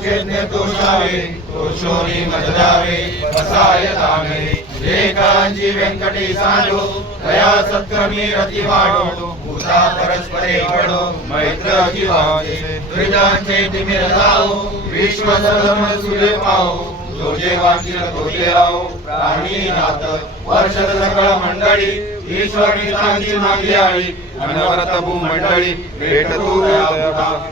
तोषावे तोषोनी मजदावे बसाय दामे व्यंकटी सांडो दया सत्क्रमी रती वाढो भूता परस्परे पडो मैत्र जीवाचे दुरितांचे तिमिर जाओ विश्व सर्वधर्म सूर्य पाहो जो जे वाचील तो प्राणी नाथ वर्षद सकळ मंडळी ईश्वरी चांगली मागली आळी अनवरत मंडळी भेटतो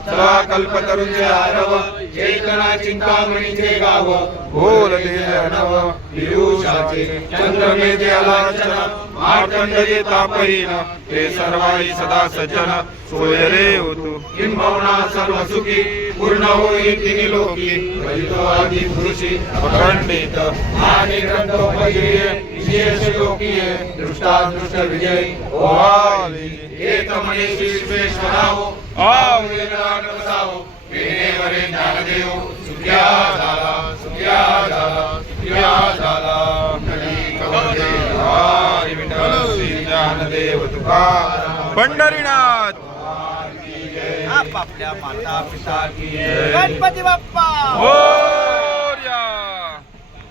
चला कल्पतरूचे आरव चेतना चिंतामणीचे गाव. बोल ते अर्णव पियुषाचे चंद्रमेचे अलार्चन. मार्तंड तापहीन ते सर्वाई सदा सज्जन. सोयरे होतो किंबहुना सर्व सुखी. पूर्ण होई तिनी लोकी. वैतो आदि पुरुषी अखंडित. आणि ग्रंथोपजीय विशेष लोकीय. दृष्टादृष्ट विजय ओहावी एक मनीषी विश्वेश्वराव आव वेदांत बसावो वेणेवरे ज्ञानदेव सुख्या झाला सुख्या झाला सुख्या झाला मंडळी कवळे हरी विठ्ठल श्री ज्ञानदेव तुकाराम पंढरीनाथ! आपापल्या माता पिता की जय. गणपती बाप्पा! हो